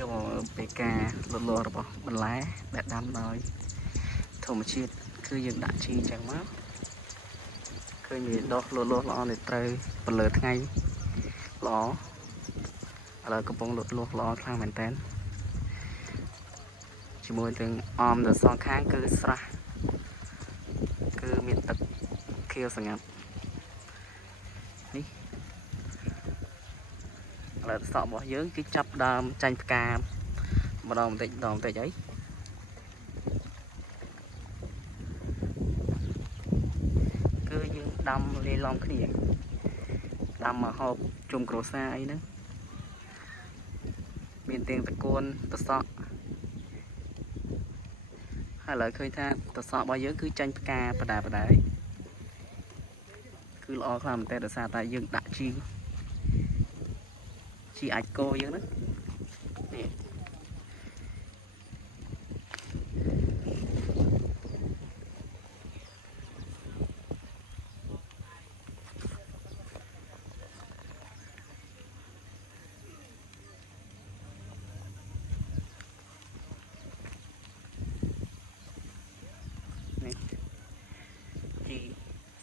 យកពេលការលត់លាស់របស់បន្លែដែលដាំដោយធម្មជាតិគឺយើងដាក់ជីចឹងមកឃើញវាដុះលត់លាស់ល្អនេះត្រូវបន្លឺថ្ងៃល្អឥឡូវកំពុងលត់លាស់ល្អខ្លាំងមែនតើជាមួយនឹងអមនៅសងខាងគឺស្រះគឺមានទឹកខៀវស្ងាត់នេះឥឡូវសក់របស់យើងគឺចាប់ដើមចាញ់ផ្កាម្ដងបន្តិចអីគឺយើងដាំលាយឡំគ្នាដាំមកហូបជុំគ្រួសារអីហ្នឹងមានទាំងតកួនតសក់ហើយឥឡូវឃើញថាតសក់របស់យើងគឺចាញ់ផ្កាបដាគឺល្អខ្លាំងមែនតើដោយសារតែយើងដាក់ជីអាចកោយើងហ្នឹងនេះជី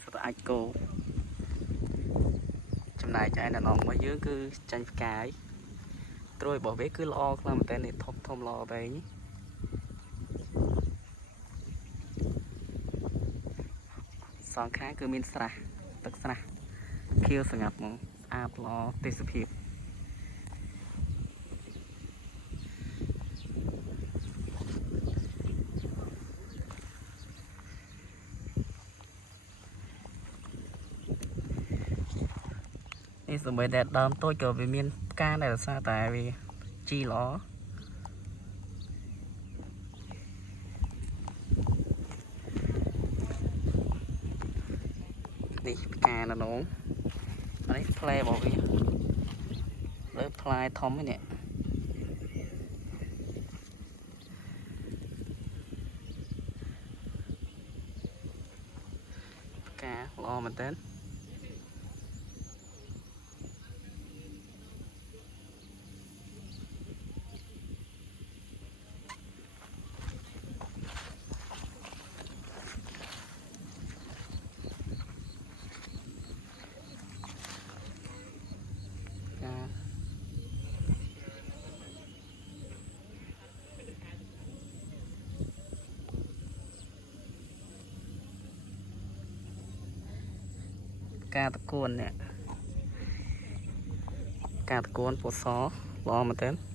សត្វអាចកោចំណាយចាយនៅនំរបស់យើងគឺចាញ់ផ្កាយត្រួយរបស់វាគឺល្អខ្លាំងមែនតើនេះធំល្អបែងសងខាងគឺមានស្រះទឹកស្រះខៀវស្ងាត់ហ្មងអាប់ល្អទេសភាពនេះសម្បីតែដើមតូចក៏វាមានផ្កាដែរដោយសារតែវាជីល្អនេះផ្កានៅនោះនេះផ្លែរបស់វាលើផ្លែធំនេះផ្កាល្អមែនតើការតកួននេះការតកួនពណ៌សល្អមែនតើ